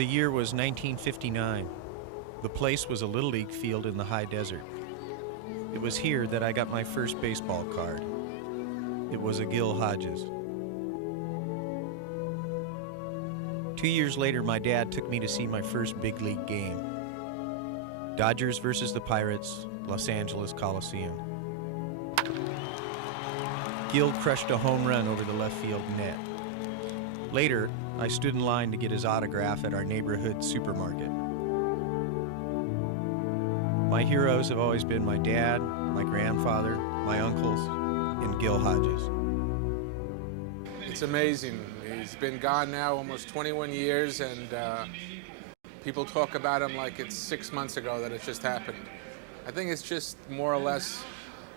The year was 1959. The place was a Little League field in the high desert. It was here that I got my first baseball card. It was a Gil Hodges. 2 years later, my dad took me to see my first big league game. Dodgers versus the Pirates, Los Angeles Coliseum. Gil crushed a home run over the left field net. Later, I stood in line to get his autograph at our neighborhood supermarket. My heroes have always been my dad, my grandfather, my uncles, and Gil Hodges. It's amazing. He's been gone now almost 21 years, and people talk about him like it's 6 months ago that it just happened. I think it's just more or less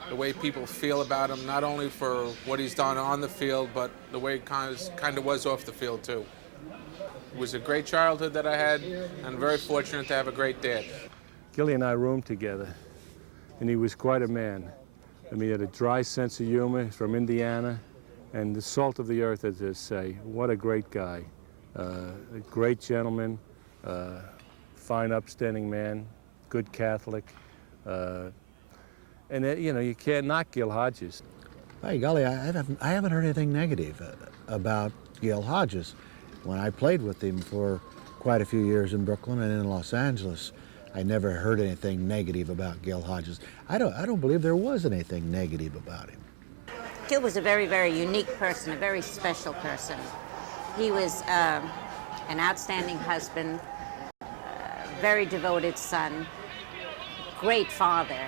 the way people feel about him, not only for what he's done on the field, but the way it kind of was off the field, too. It was a great childhood that I had, and I'm very fortunate to have a great dad. Gilly and I roomed together, and he was quite a man. I mean, he had a dry sense of humor, from Indiana, and the salt of the earth, as they say. What a great guy. A great gentleman, fine, upstanding man, good Catholic. And you know, you can't knock Gil Hodges. By golly, I haven't heard anything negative about Gil Hodges. When I played with him for quite a few years in Brooklyn and in Los Angeles, I never heard anything negative about Gil Hodges. I don't believe there was anything negative about him. Gil was a very, very unique person, a very special person. He was an outstanding husband, very devoted son, great father.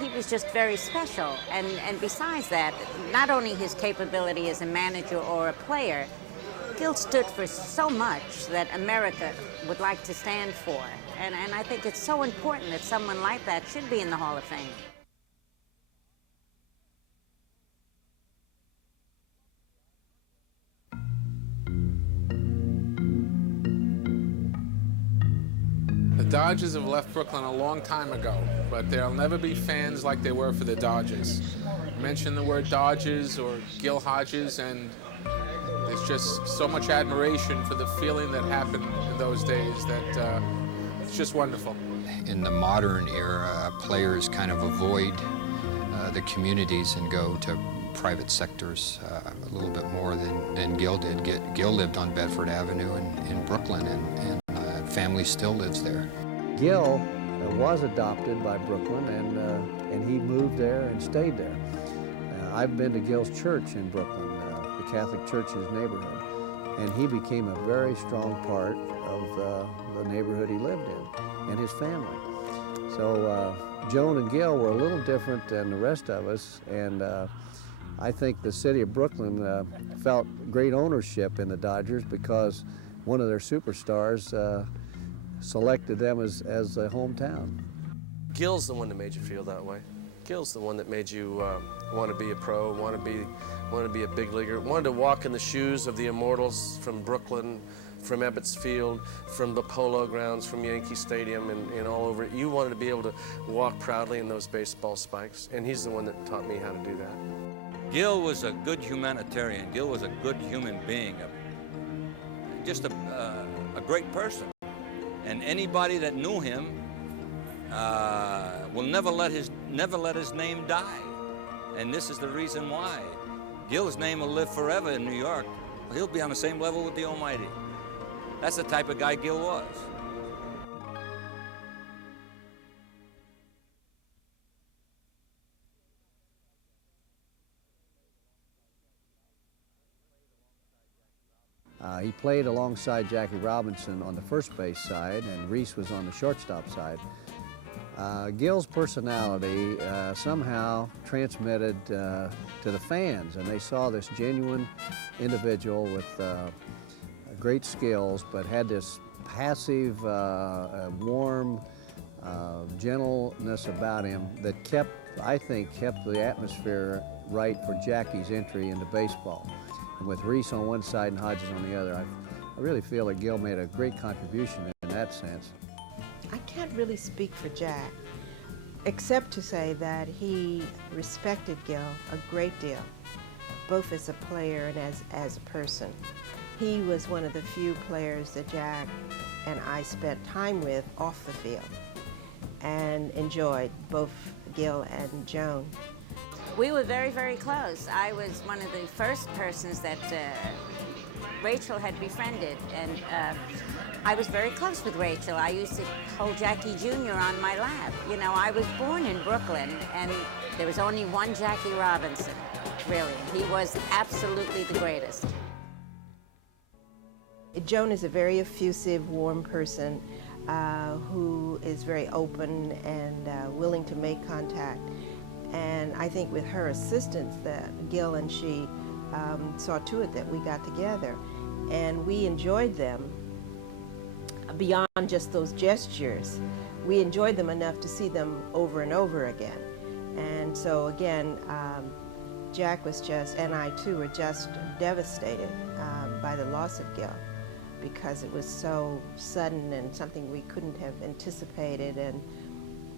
He was just very special. And besides that, not only his capability as a manager or a player, Gil stood for so much that America would like to stand for. And I think it's so important that someone like that should be in the Hall of Fame. The Dodgers have left Brooklyn a long time ago, but there'll never be fans like they were for the Dodgers. Mention the word Dodgers or Gil Hodges, and there's just so much admiration for the feeling that happened in those days that it's just wonderful. In the modern era, players kind of avoid the communities and go to private sectors a little bit more than Gil did. Gil lived on Bedford Avenue in Brooklyn, and family still lives there. Gil was adopted by Brooklyn, and he moved there and stayed there. I've been to Gil's church in Brooklyn, the Catholic church in his neighborhood, and he became a very strong part of the neighborhood he lived in and his family. So Joan and Gil were a little different than the rest of us, and I think the city of Brooklyn felt great ownership in the Dodgers because one of their superstars selected them as a hometown. Gil's the one that made you feel that way. Gil's the one that made you want to be a pro, want to be a big leaguer, wanted to walk in the shoes of the immortals from Brooklyn, from Ebbets Field, from the Polo Grounds, from Yankee Stadium, and all over. You wanted to be able to walk proudly in those baseball spikes, and he's the one that taught me how to do that. Gil was a good humanitarian. Gil was a good human being, just a great person. And anybody that knew him will never let his name die. And this is the reason why. Gil's name will live forever in New York. He'll be on the same level with the Almighty. That's the type of guy Gil was. He played alongside Jackie Robinson on the first base side, and Reese was on the shortstop side. Gil's personality somehow transmitted to the fans, and they saw this genuine individual with great skills, but had this passive, warm gentleness about him that I think, kept the atmosphere right for Jackie's entry into baseball. And with Reese on one side and Hodges on the other, I really feel that Gil made a great contribution in that sense. I can't really speak for Jack, except to say that he respected Gil a great deal, both as a player and as a person. He was one of the few players that Jack and I spent time with off the field and enjoyed, both Gil and Joan. We were very, very close. I was one of the first persons that Rachel had befriended, and I was very close with Rachel. I used to hold Jackie Jr. on my lap. You know, I was born in Brooklyn, and there was only one Jackie Robinson, really. He was absolutely the greatest. Joan is a very effusive, warm person who is very open and willing to make contact. And I think with her assistance that Gil and she saw to it that we got together. And we enjoyed them beyond just those gestures. We enjoyed them enough to see them over and over again. And so again, Jack was just, and I too, were just devastated by the loss of Gil, because it was so sudden and something we couldn't have anticipated, and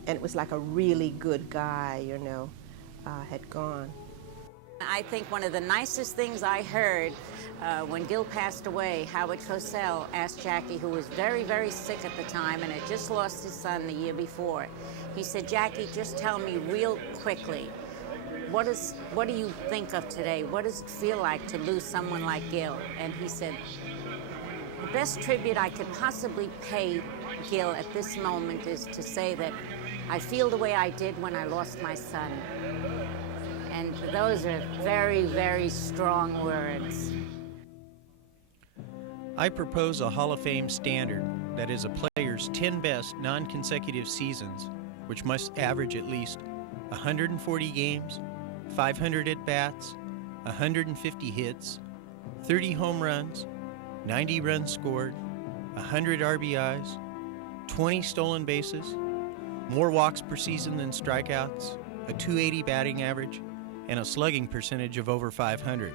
it was like a really good guy, you know, had gone. I think one of the nicest things I heard when Gil passed away, Howard Cosell asked Jackie, who was very, very sick at the time and had just lost his son the year before. He said, "Jackie, just tell me real quickly, what do you think of today? What does it feel like to lose someone like Gil?" And he said, "The best tribute I could possibly pay Gil at this moment is to say that I feel the way I did when I lost my son." And those are very, very strong words. I propose a Hall of Fame standard that is a player's 10 best non-consecutive seasons, which must average at least 140 games, 500 at-bats, 150 hits, 30 home runs, 90 runs scored, 100 RBIs, 20 stolen bases, more walks per season than strikeouts, a .280 batting average, and a slugging percentage of over 500.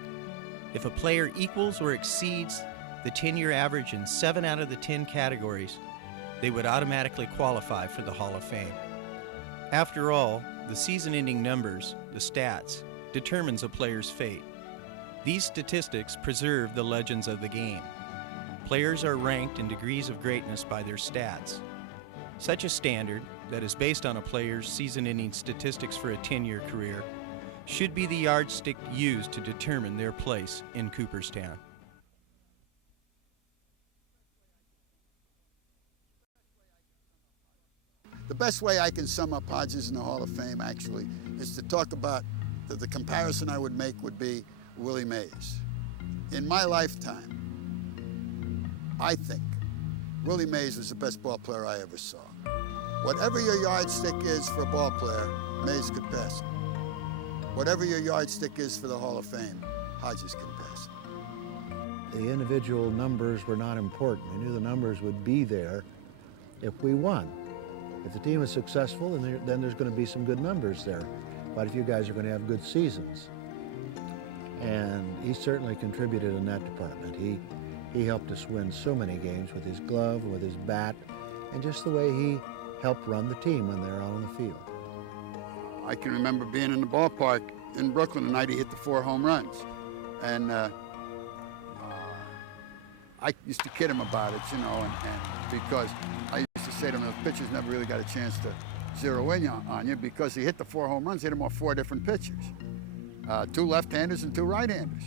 If a player equals or exceeds the 10-year average in 7 out of the 10 categories, they would automatically qualify for the Hall of Fame. After all, the season-ending numbers, the stats, determines a player's fate. These statistics preserve the legends of the game. Players are ranked in degrees of greatness by their stats. Such a standard, that is based on a player's season-ending statistics for a 10-year career, should be the yardstick used to determine their place in Cooperstown. The best way I can sum up Hodges in the Hall of Fame, actually, is to talk about the comparison I would make would be Willie Mays. In my lifetime, I think Willie Mays was the best ball player I ever saw. Whatever your yardstick is for a ball player, Mays could pass it. Whatever your yardstick is for the Hall of Fame, Hodges can pass it. The individual numbers were not important. We knew the numbers would be there if we won. If the team is successful, then there's going to be some good numbers there. Quite a few guys are going to have good seasons. And he certainly contributed in that department. He helped us win so many games with his glove, with his bat, and just the way he helped run the team when they were out on the field. I can remember being in the ballpark in Brooklyn the night he hit the 4 home runs. And I used to kid him about it, you know, and because I used to say to him, the pitchers never really got a chance to zero in on you because he hit the 4 home runs, hit them off 4 different pitchers. 2 left-handers and 2 right-handers.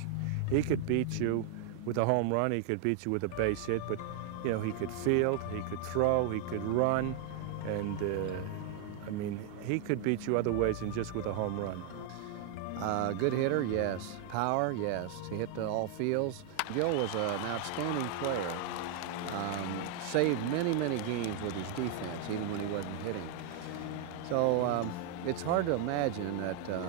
He could beat you with a home run, he could beat you with a base hit, but you know, he could field, he could throw, he could run, and I mean, he could beat you other ways than just with a home run. Good hitter, yes. Power, yes. He hit all fields. Gil was an outstanding player. Saved many, many games with his defense, even when he wasn't hitting. So it's hard to imagine that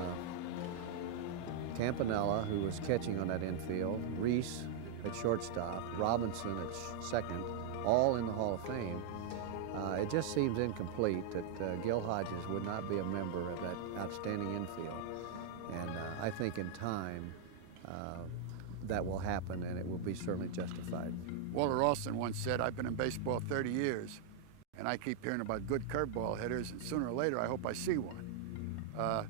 Campanella, who was catching on that infield, Reese at shortstop, Robinson at second, all in the Hall of Fame. It just seems incomplete that Gil Hodges would not be a member of that outstanding infield. And I think in time that will happen, and it will be certainly justified. Walter Ralston once said, "I've been in baseball 30 years, and I keep hearing about good curveball hitters, and sooner or later I hope I see one."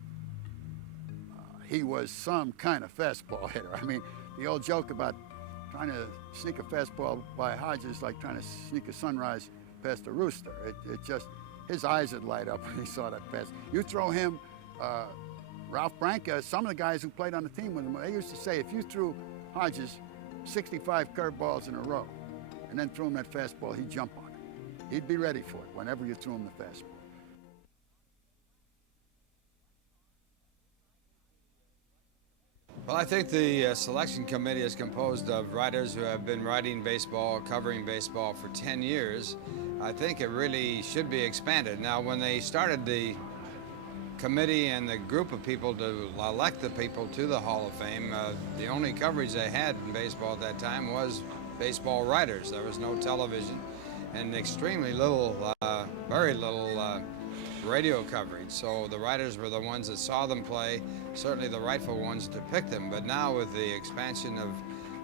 He was some kind of fastball hitter. I mean, the old joke about Trying to sneak a fastball by Hodges like trying to sneak a sunrise past a rooster. It just, his eyes would light up when he saw that pass. You throw him, Ralph Barranca, some of the guys who played on the team with him, they used to say if you threw Hodges 65 curveballs in a row and then threw him that fastball, he'd jump on it. He'd be ready for it whenever you threw him the fastball. Well, I think the selection committee is composed of writers who have been writing baseball, covering baseball for 10 years. I think it really should be expanded. Now, when they started the committee and the group of people to elect the people to the Hall of Fame, the only coverage they had in baseball at that time was baseball writers. There was no television and extremely little, very little radio coverage. So the writers were the ones that saw them play, certainly the rightful ones to pick them. But now with the expansion of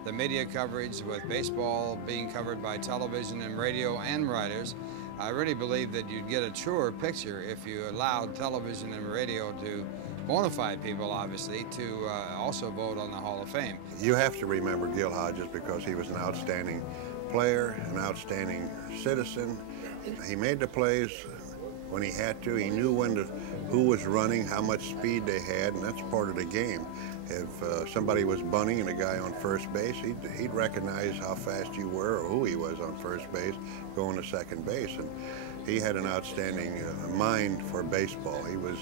the media coverage, with baseball being covered by television and radio and writers, I really believe that you'd get a truer picture if you allowed television and radio to bona fide people, obviously, to also vote on the Hall of Fame. You have to remember Gil Hodges because he was an outstanding player, an outstanding citizen. He made the plays when he had to. He knew who was running, how much speed they had, and that's part of the game. If somebody was bunting and a guy on first base, he'd recognize how fast you were or who he was on first base going to second base. And he had an outstanding mind for baseball. He was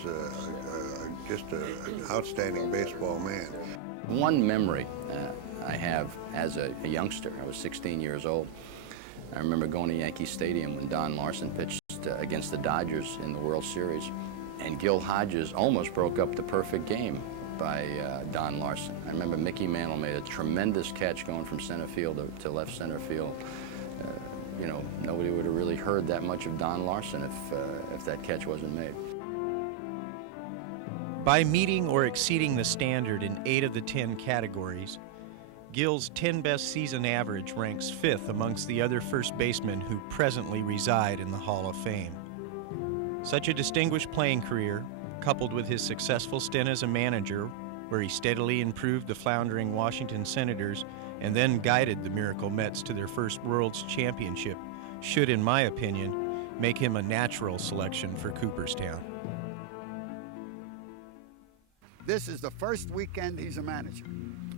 just an outstanding baseball man. One memory I have as a youngster, I was 16 years old. I remember going to Yankee Stadium when Don Larson pitched against the Dodgers in the World Series. And Gil Hodges almost broke up the perfect game by Don Larson. I remember Mickey Mantle made a tremendous catch going from center field to left center field. You know, nobody would have really heard that much of Don Larson if that catch wasn't made. By meeting or exceeding the standard in 8 of the 10 categories, Gil's 10 best season average ranks 5th amongst the other first basemen who presently reside in the Hall of Fame. Such a distinguished playing career, coupled with his successful stint as a manager, where he steadily improved the floundering Washington Senators and then guided the Miracle Mets to their first World's Championship, should, in my opinion, make him a natural selection for Cooperstown. This is the first weekend he's a manager.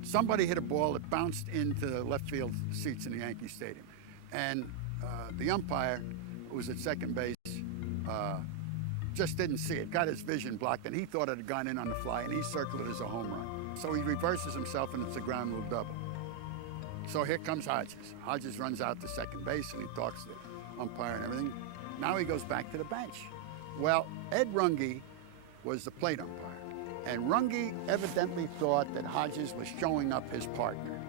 Somebody hit a ball that bounced into the left field seats in the Yankee Stadium. And the umpire, who was at second base, just didn't see it, got his vision blocked, and he thought it had gone in on the fly, and he circled it as a home run. So he reverses himself, and it's a ground rule double. So here comes Hodges. Hodges runs out to second base, and he talks to the umpire and everything. Now he goes back to the bench. Well, Ed Runge was the plate umpire. And Runge evidently thought that Hodges was showing up his partner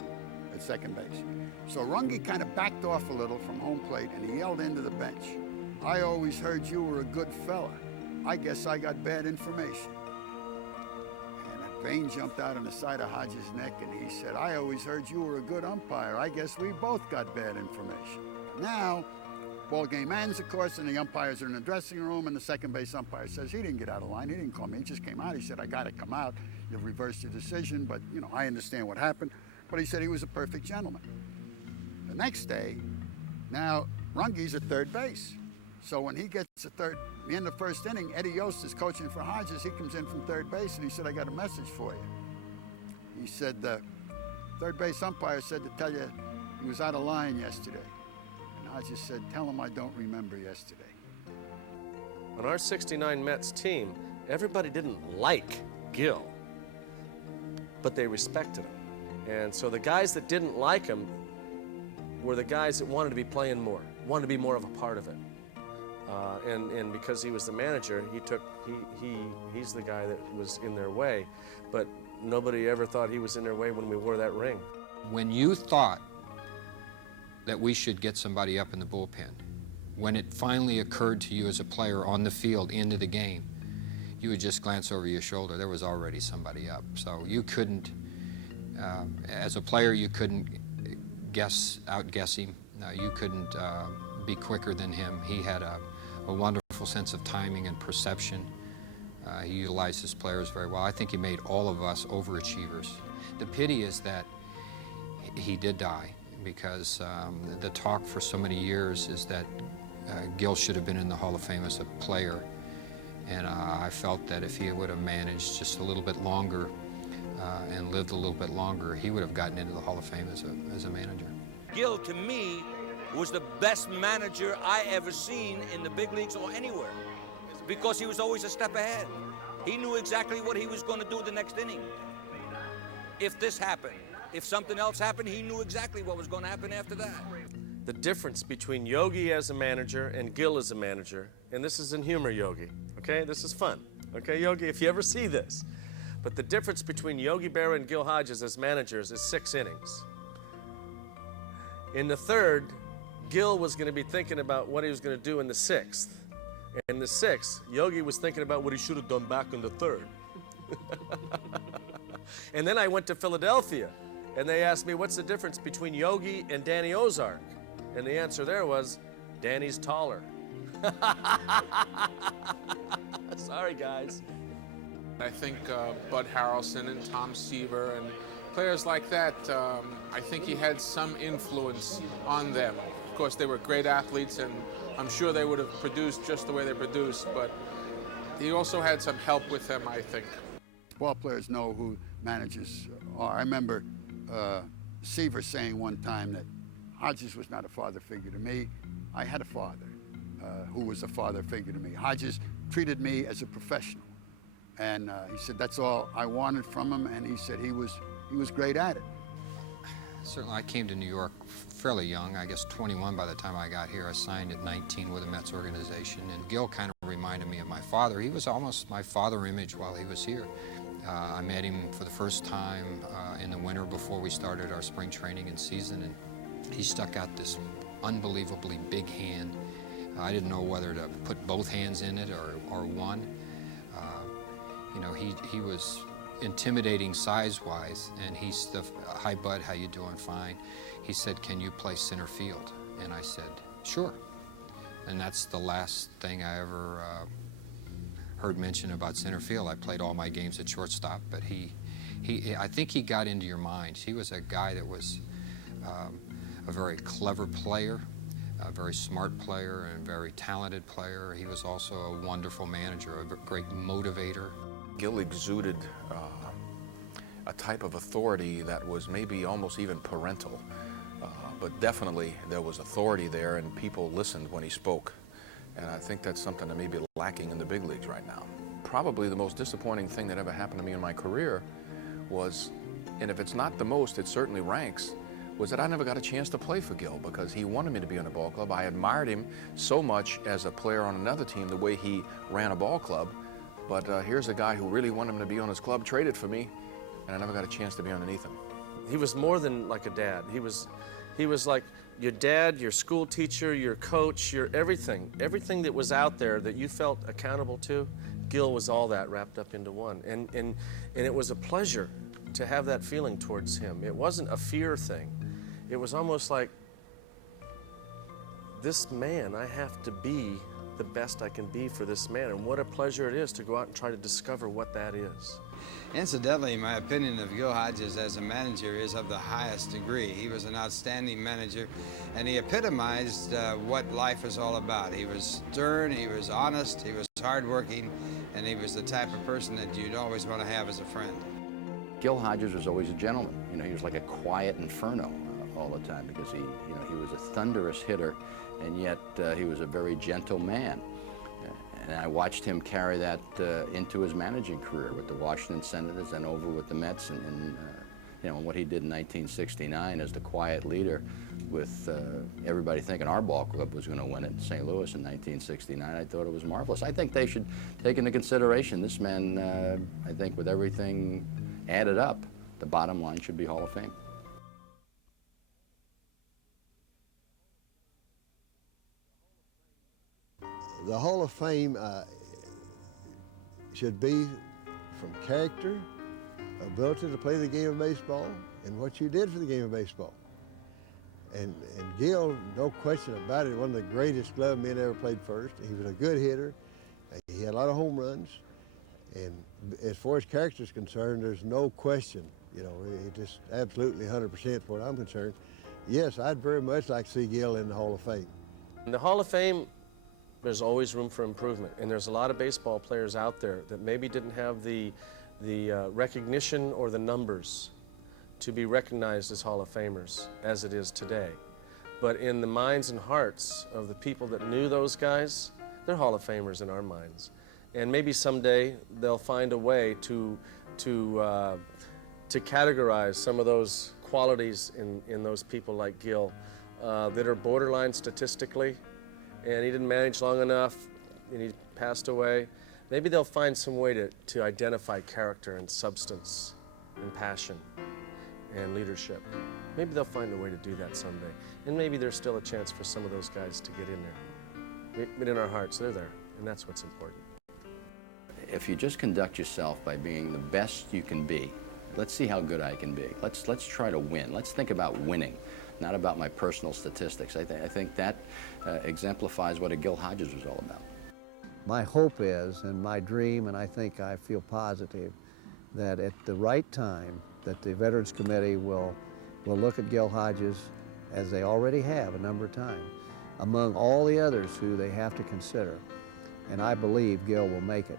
at second base. So Runge kind of backed off a little from home plate and he yelled into the bench, "I always heard you were a good fella. I guess I got bad information." And a vein jumped out on the side of Hodges' neck and he said, "I always heard you were a good umpire. I guess we both got bad information." Now, ball game ends, of course, and the umpires are in the dressing room, and the second base umpire says, "He didn't get out of line. He didn't call me. He just came out." He said, "I got to come out. You've reversed your decision, but, you know, I understand what happened." But he said he was a perfect gentleman. The next day, now, Runge's at third base. So when he gets to the end of the first inning, Eddie Yost is coaching for Hodges. He comes in from third base, and he said, "I got a message for you." He said, "The third base umpire said to tell you he was out of line yesterday." Hodges said, "Tell him I don't remember yesterday." On our '69 Mets team, everybody didn't like Gil, but they respected him. And so the guys that didn't like him were the guys that wanted to be playing more, wanted to be more of a part of it. And because he was the manager, he's the guy that was in their way, but nobody ever thought he was in their way when we wore that ring. When you thought that we should get somebody up in the bullpen, when it finally occurred to you as a player on the field into the game, you would just glance over your shoulder. There was already somebody up. So you couldn't, as a player, you couldn't outguess him. You couldn't be quicker than him. He had a wonderful sense of timing and perception. He utilized his players very well. I think he made all of us overachievers. The pity is that he did die, because the talk for so many years is that Gil should have been in the Hall of Fame as a player, and I felt that if he would have managed just a little bit longer and lived a little bit longer, he would have gotten into the Hall of Fame as a manager. Gil, to me, was the best manager I ever seen in the big leagues or anywhere, because he was always a step ahead. He knew exactly what he was going to do the next inning. If this happened, if something else happened, he knew exactly what was going to happen after that. The difference between Yogi as a manager and Gil as a manager, and this is in humor, Yogi, okay? This is fun, okay, Yogi, if you ever see this. But the difference between Yogi Berra and Gil Hodges as managers is 6 innings. In the 3rd, Gil was going to be thinking about what he was going to do in the 6th. In the 6th, Yogi was thinking about what he should have done back in the 3rd. And then I went to Philadelphia, and they asked me, what's the difference between Yogi and Danny Ozark? And the answer there was, Danny's taller. Sorry, guys. I think Bud Harrelson and Tom Seaver and players like that, I think he had some influence on them. Of course, they were great athletes, and I'm sure they would have produced just the way they produced, but he also had some help with them, I think. Ball players know who managers are. I remember Seaver saying one time that Hodges was not a father figure to me. I had a father who was a father figure to me. Hodges treated me as a professional. And he said, that's all I wanted from him, and he said he was great at it. Certainly, I came to New York fairly young, I guess 21 by the time I got here. I signed at 19 with the Mets organization, and Gil kind of reminded me of my father. He was almost my father image while he was here. I met him for the first time in the winter before we started our spring training and season, and he stuck out this unbelievably big hand. I didn't know whether to put both hands in it or one. You know, he was intimidating size-wise, and he said, hi, Bud, how you doing? Fine. He said, can you play center field? And I said, sure. And that's the last thing I ever heard mentioned about center field. I played all my games at shortstop, but I think he got into your mind. He was a guy that was a very clever player, a very smart player, and a very talented player. He was also a wonderful manager, a great motivator. Gil exuded a type of authority that was maybe almost even parental, but definitely there was authority there, and people listened when he spoke. And I think that's something that may be lacking in the big leagues right now. Probably the most disappointing thing that ever happened to me in my career was, and if it's not the most, it certainly ranks, was that I never got a chance to play for Gil because he wanted me to be in a ball club. I admired him so much as a player on another team, the way he ran a ball club. But here's a guy who really wanted him to be on his club, traded for me, and I never got a chance to be underneath him. He was more than like a dad. He was like your dad, your school teacher, your coach, your everything. Everything that was out there that you felt accountable to, Gil was all that wrapped up into one. And it was a pleasure to have that feeling towards him. It wasn't a fear thing. It was almost like, this man, I have to be the best I can be for this man, and what a pleasure it is to go out and try to discover what that is. Incidentally, my opinion of Gil Hodges as a manager is of the highest degree. He was an outstanding manager, and he epitomized what life is all about. He was stern, he was honest, he was hardworking, and he was the type of person that you'd always want to have as a friend. Gil Hodges was always a gentleman. You know, he was like a quiet inferno all the time because he was a thunderous hitter, and yet he was a very gentle man. And I watched him carry that into his managing career with the Washington Senators and over with the Mets, and you know, what he did in 1969 as the quiet leader with everybody thinking our ball club was going to win it in St. Louis in 1969. I thought it was marvelous. I think they should take into consideration this man. I think with everything added up, the bottom line should be Hall of Fame. The Hall of Fame should be from character, ability to play the game of baseball, and what you did for the game of baseball. And Gil, no question about it, one of the greatest glove men ever played first. He was a good hitter. He had a lot of home runs. And as far as character is concerned, there's no question You know, it just absolutely 100% for what I'm concerned. Yes, I'd very much like to see Gil in the Hall of Fame. In the Hall of Fame, there's always room for improvement, and there's a lot of baseball players out there that maybe didn't have the recognition or the numbers to be recognized as Hall of Famers as it is today. But in the minds and hearts of the people that knew those guys, they're Hall of Famers in our minds. And maybe someday they'll find a way to categorize some of those qualities in those people like Gil that are borderline statistically, and he didn't manage long enough and he passed away. Maybe they'll find some way to identify character and substance and passion and leadership. Maybe they'll find a way to do that someday. And maybe there's still a chance for some of those guys to get in there. But in our hearts, they're there, and that's what's important. If you just conduct yourself by being the best you can be, let's see how good I can be. Let's try to win. Let's think about winning, not about my personal statistics. I think that exemplifies what a Gil Hodges was all about. My hope is, and my dream, and I think I feel positive, that at the right time, that the Veterans Committee will look at Gil Hodges, as they already have a number of times, among all the others who they have to consider. And I believe Gil will make it.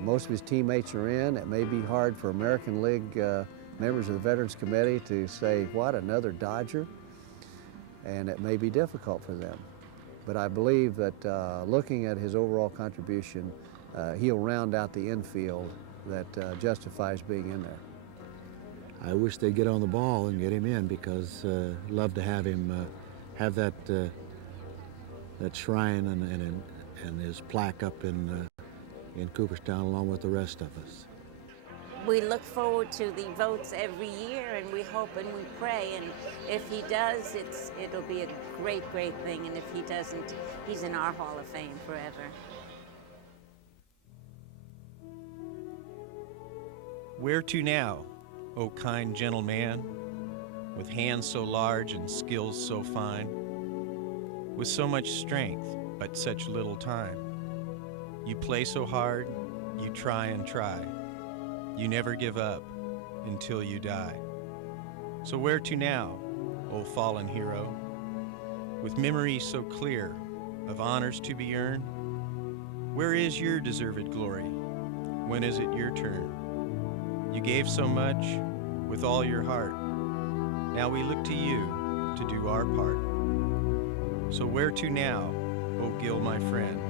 Most of his teammates are in. It may be hard for American League members of the Veterans Committee to say, what, another Dodger? And it may be difficult for them. But I believe that looking at his overall contribution, he'll round out the infield that justifies being in there. I wish they'd get on the ball and get him in, because I'd love to have him have that shrine and his plaque up in Cooperstown along with the rest of us. We look forward to the votes every year, and we hope and we pray, and if he does, it'll be a great, great thing, and if he doesn't, he's in our Hall of Fame forever. Where to now, O kind gentle man, with hands so large and skills so fine, with so much strength but such little time? You play so hard, you try and try, you never give up until you die. So where to now, O fallen hero, with memories so clear of honors to be earned? Where is your deserved glory? When is it your turn? You gave so much with all your heart. Now we look to you to do our part. So where to now, O Gil, my friend?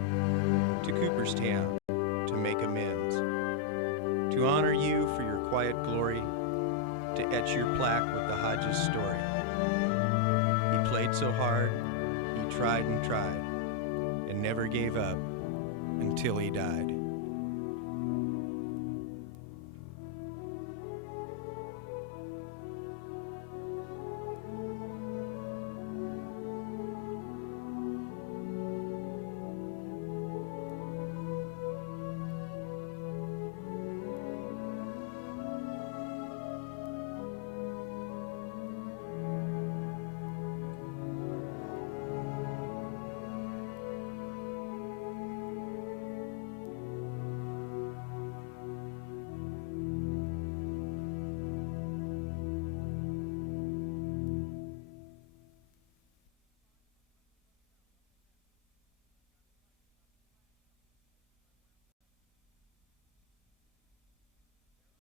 To Cooperstown to make amends, to honor you for your quiet glory, to etch your plaque with the Hodges story. He played so hard, he tried and tried, and never gave up until he died.